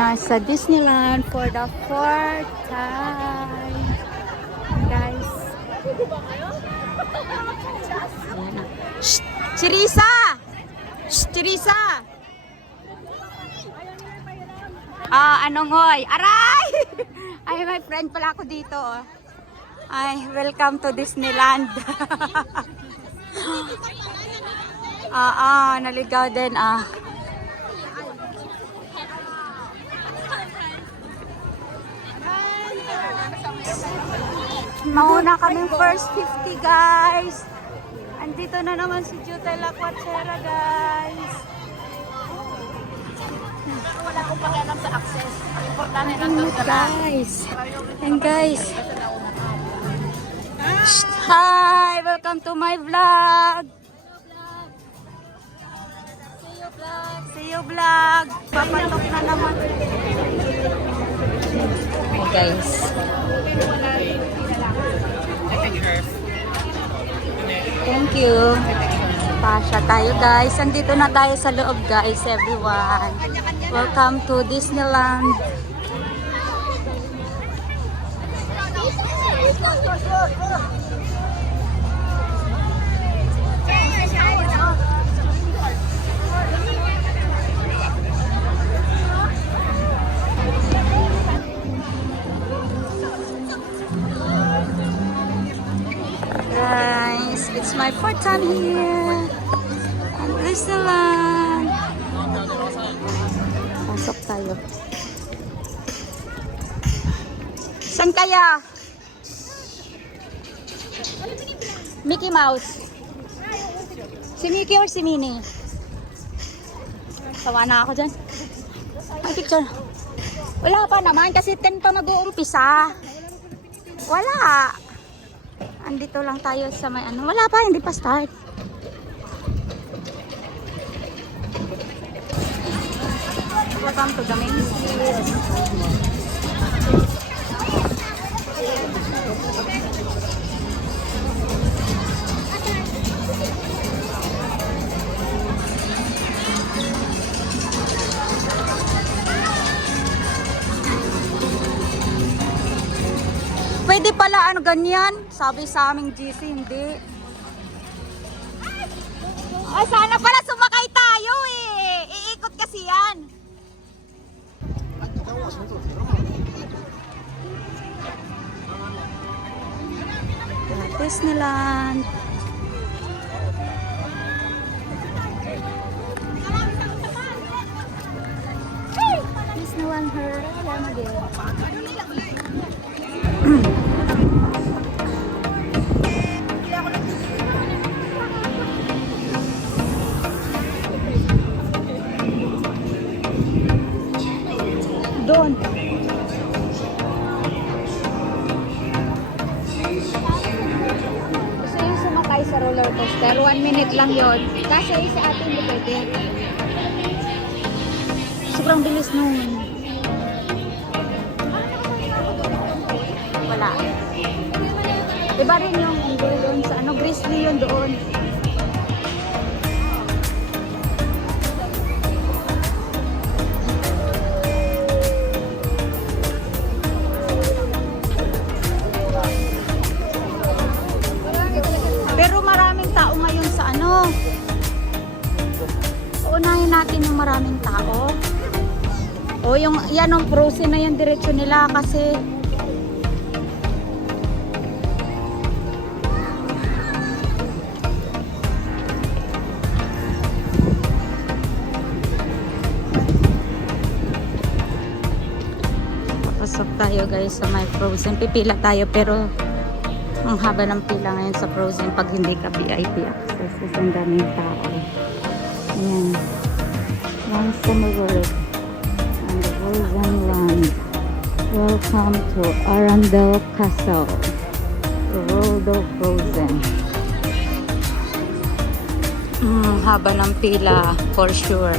nasa Disneyland for the fourth time. Guys. Ayan na. Shh! Si Risa! Shh! Si Risa! Anong hoy? Aray! Ay, my friend pala ako dito. Oh. Ay, welcome to Disneyland. Naligaw din Mauna kaming first 50 guys. Andito na naman si Jutay Lacuachera guys. Wala akong pakialam sa access. Ang importante nandun ka guys. And guys. Hi! Welcome to my vlog. See you vlog. Papatok na naman. Hey guys. Thank you. Pasya tayo guys. Andito na tayo sa loob guys, everyone. Welcome to Disneyland. Guys, it's my fourth time here at Disneyland. Pasok tayo. Saan kaya? Mickey Mouse. Si Mickey or si Minnie? Sawa na ako dyan. Ay, picture. Wala pa naman kasi 10 pa mag-uumpisa. Wala. Andito lang tayo sa may ano. Wala pa, hindi pa start. Welcome to the main street. Pwede pala ano ganyan, sabi sa aming GC, hindi. Ay, sana pala sumakay tayo eh. Iikot kasi yan. Disneyland. Disneyland her. Doon. Gusto yung sumakay sa roller coaster. 1 minute lang yon. Kasi sa atin hindi pwede. Sobrang bilis nun. Wala. Iba rin yung doon sa ano, Grizzly yun doon. Pero maraming tao ngayon sa ano. Unahin natin yung maraming tao. O yung yan ang Frozen na yung diretsyo nila kasi pasok tayo guys sa my Frozen. Pipila tayo pero ang haba ng pila ngayon sa Frozen pag hindi ka VIP access kasi ang daming tao. Ayan. Once in the world and the Frozen land. Welcome to Arendelle Castle. The world of Frozen. Haba ng pila for sure.